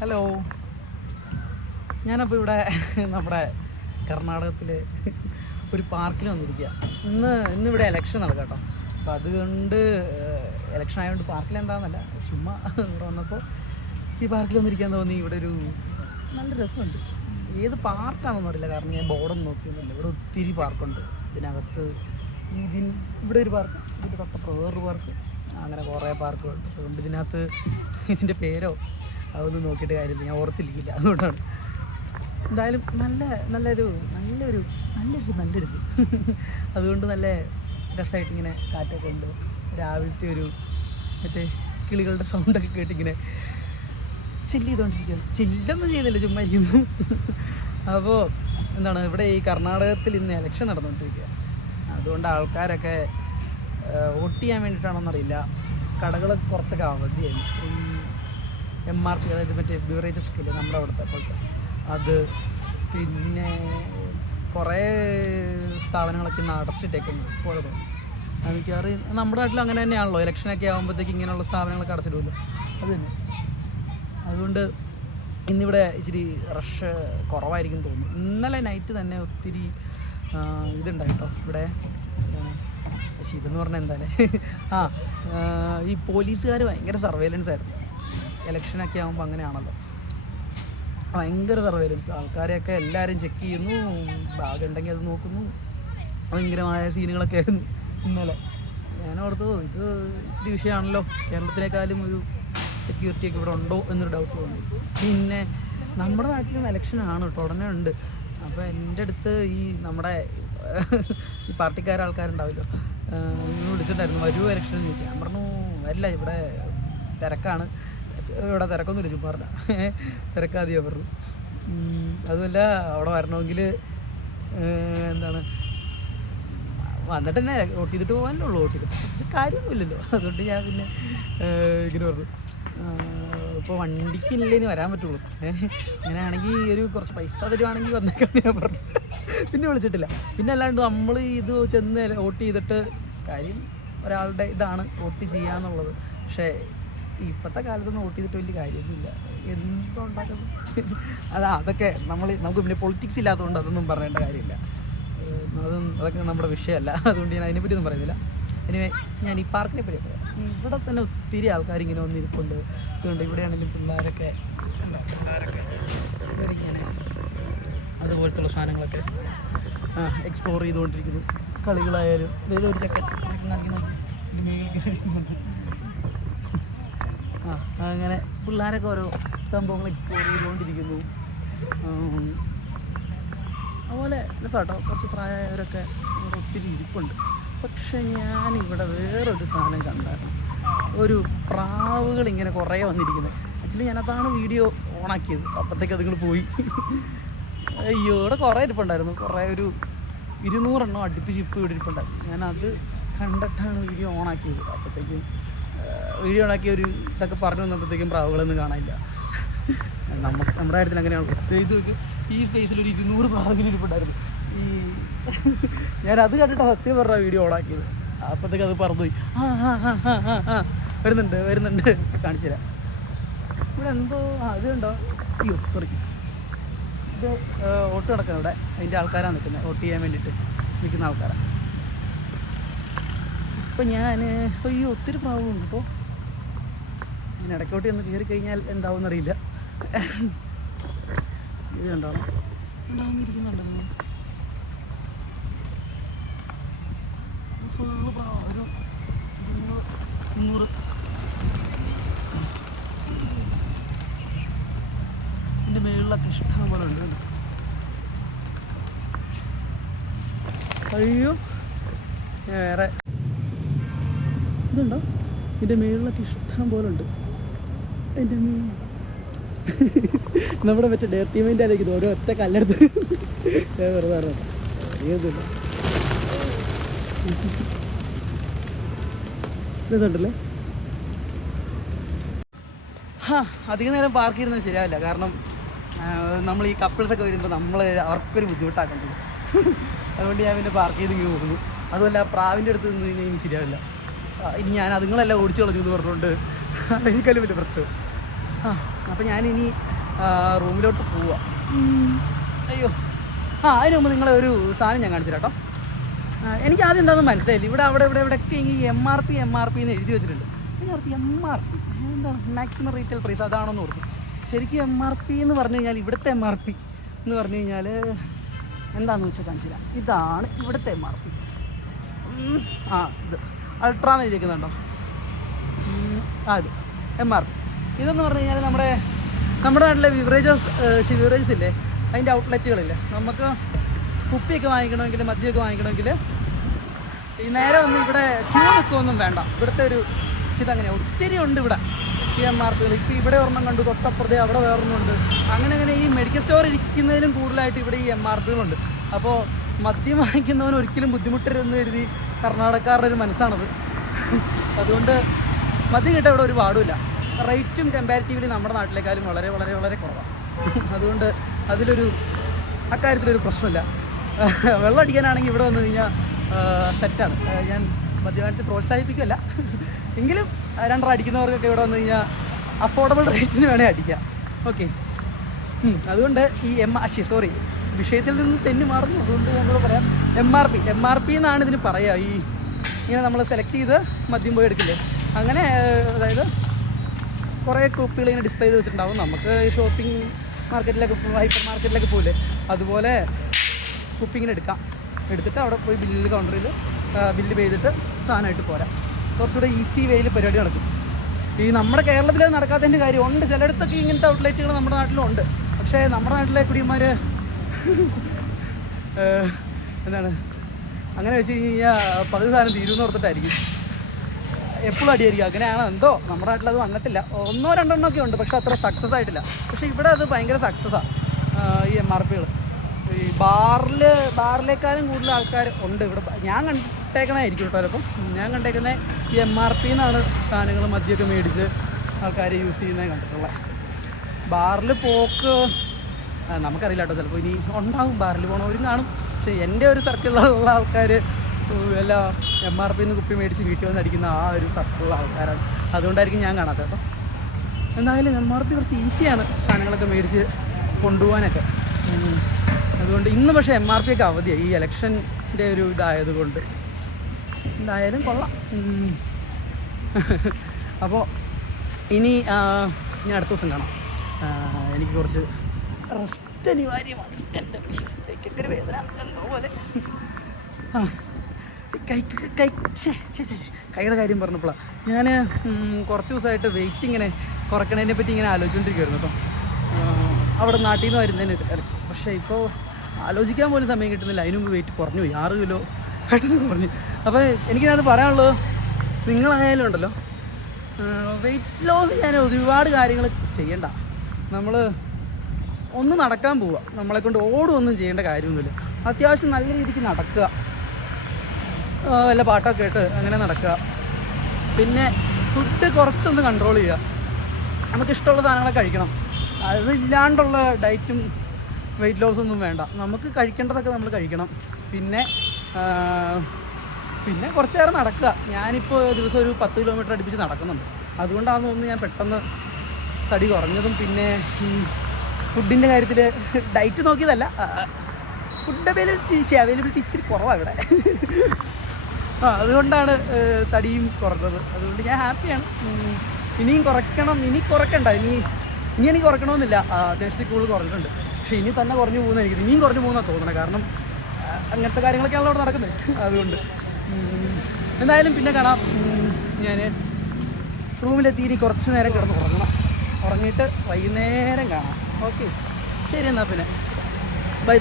Hello, ഞാനപ്പോൾ ഇവിടെ നമ്മുടെ കർണാടകത്തിൽ ഒരു പാർക്കിൽ വന്നിരിക്കുക. ഇന്നിവിടെ ഇലക്ഷൻ നടക്കാം കേട്ടോ. അപ്പോൾ അതുകൊണ്ട് ഇലക്ഷൻ ആയതുകൊണ്ട് പാർക്കിൽ എന്താണെന്നല്ല, ചുമ്മാ ഇവിടെ വന്നപ്പോൾ ഈ പാർക്കിൽ വന്നിരിക്കാൻ തോന്നി. ഇവിടെ ഒരു നല്ല രസമുണ്ട്. ഏത് പാർക്കാണെന്ന് അറിയില്ല, കാരണം ഞാൻ ബോർഡൊന്നും നോക്കിയൊന്നുമില്ല. ഇവിടെ ഒത്തിരി പാർക്കുണ്ട്. ഇതിനകത്ത് ഇവിടെ ഒരു പാർക്ക്, ഇതിൻ്റെ തൊട്ടപ്പോൾ വേറൊരു പാർക്ക്, അങ്ങനെ കുറേ പാർക്കുകളുണ്ട്. അതുകൊണ്ട് ഇതിനകത്ത് ഇതിൻ്റെ പേരോ അതൊന്നും നോക്കിയിട്ട് കാര്യമില്ല, ഞാൻ ഓർത്തിരിക്കില്ല. അതുകൊണ്ടാണ്. എന്തായാലും നല്ലൊരു അതുകൊണ്ട് നല്ല രസമായിട്ട് ഇങ്ങനെ കാറ്റൊക്കെ ഉണ്ട്. രാവിലത്തെ ഒരു മറ്റേ കിളികളുടെ സൗണ്ടൊക്കെ കേട്ടിങ്ങനെ ചില്ല് ചെയ്തുകൊണ്ടിരിക്കുകയാണ്. ചില്ലൊന്നും ചെയ്യുന്നില്ല, ചുമ്മാ ഇരിക്കുന്നു. അപ്പോൾ എന്താണ്, ഇവിടെ ഈ കർണാടകത്തിൽ ഇന്ന് ഇലക്ഷൻ നടന്നുകൊണ്ടിരിക്കുക. അതുകൊണ്ട് ആൾക്കാരൊക്കെ വോട്ട് ചെയ്യാൻ വേണ്ടിയിട്ടാണോന്നറിയില്ല, കടകൾ കുറച്ചൊക്കെ അവധിയായി. ഈ MRP, അതായത് മറ്റേ ബിവറേജസ് ഒക്കെ ഇല്ലേ നമ്മുടെ അവിടുത്തെ പോലത്തെ, അത് പിന്നെ കുറേ സ്ഥാപനങ്ങളൊക്കെ ഇന്ന് അടച്ചിട്ടേക്കുന്നു പോയത്. മിക്കവാറും നമ്മുടെ നാട്ടിൽ അങ്ങനെ തന്നെയാണല്ലോ, ഇലക്ഷനൊക്കെ ആകുമ്പോഴത്തേക്ക് ഇങ്ങനെയുള്ള സ്ഥാപനങ്ങളൊക്കെ അടച്ചിടുമല്ലോ, അത് തന്നെ. അതുകൊണ്ട് ഇന്നിവിടെ ഇച്ചിരി റഷ് കുറവായിരിക്കും തോന്നുന്നു. ഇന്നലെ നൈറ്റ് തന്നെ ഒത്തിരി ഇതുണ്ടായിട്ടോ ഇവിടെ. പക്ഷേ ഇതെന്ന് പറഞ്ഞാൽ എന്തായാലും ഈ പോലീസുകാർ ഭയങ്കര സർവൈലൻസ് ആയിരുന്നു. ഇലക്ഷനൊക്കെ ആകുമ്പോൾ അങ്ങനെയാണല്ലോ, ഭയങ്കര സർവൈലൻസ്. ആൾക്കാരെയൊക്കെ എല്ലാവരും ചെക്ക് ചെയ്യുന്നു, ബാഗ് ഉണ്ടെങ്കിൽ അത് നോക്കുന്നു. ഭയങ്കരമായ സീനുകളൊക്കെ ആയിരുന്നു ഇന്നലെ. ഞാനോർത്തു ഇത് ഇത്തിരി വിഷയമാണല്ലോ, കേരളത്തിലേക്കാളും ഒരു സെക്യൂരിറ്റിയൊക്കെ ഇവിടെ ഉണ്ടോ എന്നൊരു ഡൗട്ട് തോന്നി. പിന്നെ നമ്മുടെ നാട്ടിലും ഇലക്ഷനാണ് കേട്ടോ, ഉടനെ ഉണ്ട്. അപ്പോൾ എൻ്റെ അടുത്ത് ഈ നമ്മുടെ ഈ പാർട്ടിക്കാർ ആൾക്കാരുണ്ടാവില്ലോ, വിളിച്ചിട്ടുണ്ടായിരുന്നു, വരുമോ ഇലക്ഷൻ എന്ന് ചോദിച്ചാൽ. ഞാൻ പറഞ്ഞു വരില്ല, ഇവിടെ തിരക്കാണ്. ഇവിടെ തിരക്കൊന്നുമില്ല, ചുമ്മാ പറഞ്ഞ തിരക്കാതെയാ പറഞ്ഞു. അതുമല്ല, അവിടെ വരണമെങ്കിൽ എന്താണ്, വന്നിട്ട് തന്നെ വോട്ട് ചെയ്തിട്ട് പോകാനല്ലേ ഉള്ളൂ, വോട്ട് ചെയ്തിട്ട് കാര്യമൊന്നുമില്ലല്ലോ. അതുകൊണ്ട് ഞാൻ പിന്നെ ഇങ്ങനെ പറഞ്ഞു, ഇപ്പോൾ വണ്ടിക്കില്ലേന് വരാൻ പറ്റുള്ളൂ, അങ്ങനെയാണെങ്കിൽ ഒരു കുറച്ച് പൈസ തരുവാണെങ്കിൽ വന്നേക്കാൻ ഞാൻ പറഞ്ഞു. പിന്നെ വിളിച്ചിട്ടില്ല. പിന്നെ അല്ലാണ്ട് നമ്മൾ ഇത് ചെന്ന് വോട്ട് ചെയ്തിട്ട് കാര്യം, ഒരാളുടെ ഇതാണ് വോട്ട് ചെയ്യാന്നുള്ളത്. പക്ഷേ ഇപ്പോഴത്തെ കാലത്തൊന്നും വോട്ട് ചെയ്തിട്ട് വലിയ കാര്യമൊന്നുമില്ല. എന്തുണ്ടാക്കുന്നു അതൊക്കെ നമുക്ക് പിന്നെ പൊളിറ്റിക്സ് ഇല്ലാത്തതുകൊണ്ട് അതൊന്നും പറയേണ്ട കാര്യമില്ല. അതൊക്കെ നമ്മുടെ വിഷയമല്ല. അതുകൊണ്ട് ഞാൻ അതിനെപ്പറ്റി ഒന്നും പറയുന്നില്ല. എനിവേ, ഞാൻ ഈ പാർക്കിനെ പറ്റി പറയാം. ഇവിടെ തന്നെ ഒത്തിരി ആൾക്കാർ ഇങ്ങനെ വന്നിരിപ്പുണ്ട്. ഇതുകൊണ്ട് ഇവിടെയാണെങ്കിലും പിള്ളേരൊക്കെ ഇങ്ങനെ അതുപോലത്തുള്ള സാധനങ്ങളൊക്കെ എക്സ്പ്ലോർ ചെയ്തുകൊണ്ടിരിക്കുന്നു. കളികളായാലും വേറൊരു ചെക്കൻ കാണിക്കുന്നു, അങ്ങനെ പിള്ളേരൊക്കെ ഓരോ സംഭവങ്ങൾ എക്സ്പ്ലോർ ചെയ്തുകൊണ്ടിരിക്കുന്നു. അതുപോലെ രസമാട്ടോ, കുറച്ച് പ്രായമായവരൊക്കെ ഒത്തിരി ഇരിപ്പുണ്ട്. പക്ഷെ ഞാനിവിടെ വേറൊരു സാധനം കണ്ടായിരുന്നു, ഒരു പ്രാവുകൾ ഇങ്ങനെ കുറേ വന്നിരിക്കുന്നത്. ആക്ച്വലി ഞാനതാണ് വീഡിയോ ഓണാക്കിയത്, അപ്പോഴത്തേക്ക് അതുങ്ങൾ പോയി. അയ്യോ, ഇവിടെ കുറേ ഇരിപ്പുണ്ടായിരുന്നു, കുറേ ഒരു 200 എണ്ണം അടുപ്പിച്ച് ഇപ്പോൾ ഇവിടെ ഇരിപ്പുണ്ടായിരുന്നു. ഞാനത് കണ്ടിട്ടാണ് വീഡിയോ ഓണാക്കിയത്. അപ്പോഴത്തേക്കും വീഡിയോ ഓണാക്കിയ ഒരു ഇതൊക്കെ പറഞ്ഞു വന്നപ്പോഴത്തേക്കും പ്രാവുകളൊന്നും കാണാനില്ല. നമ്മുടെ കാര്യത്തിൽ അങ്ങനെയാണ്. ഇത് ഈ സ്പേസിൽ ഒരു 200 പ്രാവുകൾ ഇരിപ്പുണ്ടായിരുന്നു. ഞാനത് കണ്ടിട്ടാണ് സത്യം പറഞ്ഞ വീഡിയോ ഓണാക്കിയത്. അപ്പോഴത്തേക്ക് അത് പറന്നുപോയി. വരുന്നുണ്ട് കാണിച്ചു തരാം. ഇവിടെ എന്തോ ഇതുണ്ടോ, അയ്യോ സോറി, ഇത് വോട്ട് നടക്കുന്നത്. ഇവിടെ അതിൻ്റെ ആൾക്കാരാണ് നിൽക്കുന്നത്, വോട്ട് ചെയ്യാൻ വേണ്ടിയിട്ട് നിൽക്കുന്ന ആൾക്കാരാണ്. ഇപ്പം അയ്യോ ഒത്തിരി പ്രാവുണ്ട് കേട്ടോ. ഞാൻ ഇടയ്ക്കോട്ട് ഒന്ന് കയറി കഴിഞ്ഞാൽ എന്താവുമെന്നറിയില്ല. ഇത് കണ്ടോണം, ഉണ്ടാവുന്നിരിക്കുന്നുണ്ടെന്ന് ഫുള്ള് പ്രാവ്, ഒരു 300. ഇതിൻ്റെ മേളിലൊക്കെ ഇഷ്ടം പോലെ ഉണ്ട്. അയ്യോ, വേറെ ഇതുണ്ടോ, ഇതിൻ്റെ മേളിലൊക്കെ ഇഷ്ടം പോലെ ഉണ്ട്. എൻ്റെ നമ്മുടെ മറ്റേ ഡേർട്ടീമിൻ്റെ ആയിരിക്കും ഓരോ ഒറ്റ കല്ലെടുത്ത് വെറുതെ അറിയത്തില്ല. ഇതുണ്ടല്ലേ. അധികം നേരം പാർക്ക് ചെയ്യുന്നത് ശരിയാവില്ല, കാരണം നമ്മൾ ഈ കപ്പിൾസൊക്കെ വരുമ്പോൾ അവർക്കൊരു ബുദ്ധിമുട്ടാക്കേണ്ടത്. അതുകൊണ്ട് ഞാൻ പിന്നെ പാർക്ക് ചെയ്ത് ഇങ്ങനെ പോകുന്നു. അതുമല്ല, പ്രാവിൻ്റെ അടുത്ത് നിന്ന് കഴിഞ്ഞാൽ ഇനി ശരിയാവില്ല. ഇനി ഞാൻ അതുങ്ങളെല്ലാം ഓടിച്ചു കളഞ്ഞു എന്ന് പറഞ്ഞുകൊണ്ട് എനിക്കല്ല വലിയ പ്രശ്നം. ആ അപ്പോൾ ഞാനിനി റൂമിലോട്ട് പോവാം. അയ്യോ അതിന് മുമ്പ് നിങ്ങളെ ഒരു സാധനം ഞാൻ കാണിച്ചു കേട്ടോ. എനിക്ക് ആദ്യം എന്താണെന്ന് മനസ്സിലായില്ല. ഇവിടെ ഇവിടെയൊക്കെ ഈ MRP എന്ന് എഴുതി വെച്ചിട്ടുണ്ട്. MRP എന്താണ് മാക്സിമം റീറ്റെയിൽ പ്രൈസ് അതാണെന്ന് ഓർക്കും. ശരിക്കും MRP എന്ന് പറഞ്ഞു കഴിഞ്ഞാൽ ഇവിടുത്തെ MRP എന്ന് പറഞ്ഞു കഴിഞ്ഞാൽ എന്താണെന്ന് വെച്ചാൽ കാണിച്ചില്ല. ഇതാണ് ഇവിടുത്തെ MRP. ഇത് അൾട്രാന്ന് എഴുതിയിരിക്കുന്നുണ്ടോ? ഇത് MRP. ഇതെന്ന് പറഞ്ഞു കഴിഞ്ഞാൽ നമ്മുടെ നാട്ടിലെ ബിവറേജസ് ഇല്ലേ, അതിൻ്റെ ഔട്ട്ലെറ്റുകളില്ലേ, നമുക്ക് കുപ്പിയൊക്കെ വാങ്ങിക്കണമെങ്കിൽ മദ്യമൊക്കെ വാങ്ങിക്കണമെങ്കിൽ ഈ നേരെ വന്ന് ഇവിടെ ക്യൂ നിൽക്കുകയൊന്നും വേണ്ട. ഇവിടുത്തെ ഒരു ഇതങ്ങനെ ഒത്തിരി ഉണ്ട് ഇവിടെ ഈ MRPകൾ. ഇപ്പോൾ ഇവിടെ ഒരെണ്ണം കണ്ടു, തൊട്ടപ്പുറത്തെ അവിടെ വേറൊന്നുണ്ട്. അങ്ങനെ ഈ മെഡിക്കൽ സ്റ്റോർ ഇരിക്കുന്നതിലും കൂടുതലായിട്ട് ഇവിടെ ഈ MRPകളുണ്ട്. അപ്പോൾ മദ്യം വാങ്ങിക്കുന്നവന് ഒരിക്കലും ബുദ്ധിമുട്ടരുതെന്ന് എഴുതി കർണാടകക്കാരുടെ ഒരു മനസ്സാണത്. അതുകൊണ്ട് മദ്യം കിട്ടാൻ ഇവിടെ ഒരു പാടുമില്ല. റേറ്റും കമ്പാരിറ്റീവ്ലി നമ്മുടെ നാട്ടിലേക്കാളും വളരെ വളരെ വളരെ കുറവാണ്. അതുകൊണ്ട് അക്കാര്യത്തിലൊരു പ്രശ്നമില്ല. വെള്ളം അടിക്കാനാണെങ്കിൽ ഇവിടെ വന്നു കഴിഞ്ഞാൽ സെറ്റാണ്. ഞാൻ മദ്യപാനത്തെ പ്രോത്സാഹിപ്പിക്കുകയല്ല, എങ്കിലും 2 അടിക്കുന്നവർക്കൊക്കെ ഇവിടെ വന്നു കഴിഞ്ഞാൽ അഫോർഡബിൾ റേറ്റിന് വേണേൽ അടിക്കാം. ഓക്കെ. അതുകൊണ്ട് ഈ വിഷയത്തിൽ നിന്ന് തെന്നി മാറുന്നു. അതുകൊണ്ട് നമ്മൾ പറയാം MRP എന്നാണ് ഇതിന് പറയുക. ഇങ്ങനെ നമ്മൾ സെലക്ട് ചെയ്ത് മദ്യം പോയി എടുക്കില്ലേ, അങ്ങനെ. അതായത് കുറേ കുപ്പികൾ ഇങ്ങനെ ഡിസ്പ്ലേ ചെയ്ത് വെച്ചിട്ടുണ്ടാവും. നമുക്ക് ഷോപ്പിംഗ് മാർക്കറ്റിലൊക്കെ ഹൈപ്പർ മാർക്കറ്റിലൊക്കെ പോകില്ലേ, അതുപോലെ കുപ്പി ഇങ്ങനെ എടുത്തിട്ട് അവിടെ പോയി കൗണ്ടറിൽ ബില്ല് ചെയ്തിട്ട് സാധനമായിട്ട് പോരാം. കുറച്ചുകൂടെ ഈസി വേയിൽ പരിപാടി നടക്കും. ഈ നമ്മുടെ കേരളത്തിൽ നടക്കാത്തതിൻ്റെ കാര്യമുണ്ട്. ചിലയിടത്തൊക്കെ ഇങ്ങനത്തെ ഔട്ട്ലെറ്റുകൾ നമ്മുടെ നാട്ടിലുണ്ട്. പക്ഷേ നമ്മുടെ നാട്ടിലെ കുടിയന്മാർ എന്താണ് അങ്ങനെ വെച്ച് കഴിഞ്ഞാൽ പകുതി സാധനം തീരുമെന്ന് ഓർത്തിട്ടായിരിക്കും എപ്പോഴും അടിയായിരിക്കും. അങ്ങനെയാണോ എന്തോ, നമ്മുടെ നാട്ടിൽ അത് വന്നിട്ടില്ല. 1-2 ഒക്കെ ഉണ്ട്, പക്ഷെ അത്ര സക്സസ് ആയിട്ടില്ല. പക്ഷേ ഇവിടെ അത് ഭയങ്കര സക്സസ്സാണ് ഈ MRPകൾ. ഈ ബാറിലേക്കാളും കൂടുതൽ ആൾക്കാർ ഉണ്ട് ഇവിടെ. ഞാൻ കണ്ടേക്കണമായിരിക്കും കേട്ടോ. ചിലപ്പം ഞാൻ കണ്ടേക്കുന്ന ഈ MRP എന്നാണ് സാധനങ്ങൾ മദ്യമൊക്കെ മേടിച്ച് ആൾക്കാർ യൂസ് ചെയ്യുന്നത് കണ്ടിട്ടുള്ളത്. ബാറിൽ പോക്ക് നമുക്കറിയില്ല കേട്ടോ. ചിലപ്പോൾ ഇനി ഉണ്ടാവും, ബാറിൽ പോകണവരും കാണും. പക്ഷേ എൻ്റെ ഒരു സർക്കിളിലുള്ള ആൾക്കാർ എല്ലാം MRP കുപ്പി മേടിച്ച് വീട്ടിൽ വന്ന് അടിക്കുന്ന ആ ഒരു സർക്കിളുള്ള ആൾക്കാരാണ്. അതുകൊണ്ടായിരിക്കും ഞാൻ കാണാത്തത് കേട്ടോ. എന്തായാലും MRP കുറച്ച് ഈസിയാണ് സാധനങ്ങളൊക്കെ മേടിച്ച് കൊണ്ടുപോകാനൊക്കെ. അതുകൊണ്ട് ഇന്ന് പക്ഷേ MRP ഒക്കെ അവധിയാണ്, ഈ ഇലക്ഷൻ്റെ ഒരു ഇതായതുകൊണ്ട്. എന്തായാലും കൊള്ളാം. അപ്പോൾ ഇനി അടുത്ത ദിവസം കാണാം. എനിക്ക് കുറച്ച് റെസ്റ്റ് അനിവാര്യമാണ്. എൻ്റെ കൈക്കൊക്കെ ഒരു വേദന എന്തോ പോലെ. കൈയുടെ കാര്യം പറഞ്ഞപ്പോഴാണ് ഞാൻ കുറച്ച് ദിവസമായിട്ട് വെയിറ്റ് ഇങ്ങനെ കുറയ്ക്കണതിനെ പറ്റി ഇങ്ങനെ ആലോചിച്ചുകൊണ്ടിരിക്കുമായിരുന്നു കേട്ടോ. അവിടെ നാട്ടിൽ നിന്ന് വരുന്നതിന് ഇടയ്ക്ക്. പക്ഷേ ഇപ്പോൾ ആലോചിക്കാൻ പോലും സമയം കിട്ടുന്നില്ല. അതിന് മുമ്പ് വെയിറ്റ് കുറഞ്ഞു പോയി, 6 കിലോ പെട്ടെന്ന് കുറഞ്ഞു. അപ്പോൾ എനിക്കത് പറയാനുള്ളത്, നിങ്ങളായാലും ഉണ്ടല്ലോ, വെയിറ്റ് ലോസ് ചെയ്യാൻ ഒരുപാട് കാര്യങ്ങൾ ചെയ്യണ്ട. നമ്മൾ ഒന്ന് നടക്കാൻ പോവുക, നമ്മളെക്കൊണ്ട് ഓടുമൊന്നും ചെയ്യേണ്ട കാര്യമൊന്നുമില്ല. അത്യാവശ്യം നല്ല രീതിക്ക് നടക്കുക, വല്ല പാട്ടൊക്കെ കേട്ട് അങ്ങനെ നടക്കുക. പിന്നെ ഫുഡ് കുറച്ചൊന്ന് കൺട്രോൾ ചെയ്യുക. നമുക്കിഷ്ടമുള്ള സാധനങ്ങളൊക്കെ കഴിക്കണം. അതില്ലാണ്ടുള്ള ഡയറ്റും വെയിറ്റ് ലോസൊന്നും വേണ്ട. നമുക്ക് കഴിക്കേണ്ടതൊക്കെ നമ്മൾ കഴിക്കണം. പിന്നെ കുറച്ച് നേരം നടക്കുക. ഞാനിപ്പോൾ ദിവസം ഒരു 10 കിലോമീറ്റർ അടുപ്പിച്ച് നടക്കുന്നുണ്ട്. അതുകൊണ്ടാണെന്ന് തോന്നുന്നു ഞാൻ പെട്ടെന്ന് തടി കുറഞ്ഞതും. പിന്നെ ഫുഡിൻ്റെ കാര്യത്തിൽ ഡയറ്റ് നോക്കിയതല്ല, ഫുഡ് അവൈലബിലിറ്റി ഇച്ചിരി കുറവാണ് ഇവിടെ. അതുകൊണ്ടാണ് തടിയും കുറഞ്ഞത്. അതുകൊണ്ട് ഞാൻ ഹാപ്പിയാണ്. ഇനിയും കുറയ്ക്കണം. ഇനി എനിക്ക് കുറയ്ക്കണമെന്നില്ല. അത്യാവശ്യത്തിൽ കൂടുതൽ കുറഞ്ഞിട്ടുണ്ട്. പക്ഷേ ഇനി തന്നെ കുറഞ്ഞു പോകുന്ന എനിക്ക് ഇനിയും കുറഞ്ഞു പോകുന്നതാണ് തോന്നണം. കാരണം അങ്ങനത്തെ കാര്യങ്ങളൊക്കെയാണല്ലോ അവിടെ നടക്കുന്നത്. അതുകൊണ്ട് എന്തായാലും പിന്നെ കാണാം. ഞാൻ റൂമിലെത്തി ഇനി കുറച്ച് നേരം കിടന്ന് ഉറങ്ങണം. ഉറങ്ങിയിട്ട് വൈകുന്നേരം കാണാം. ഓക്കെ, ശരി എന്നാൽ പിന്നെ ബൈ.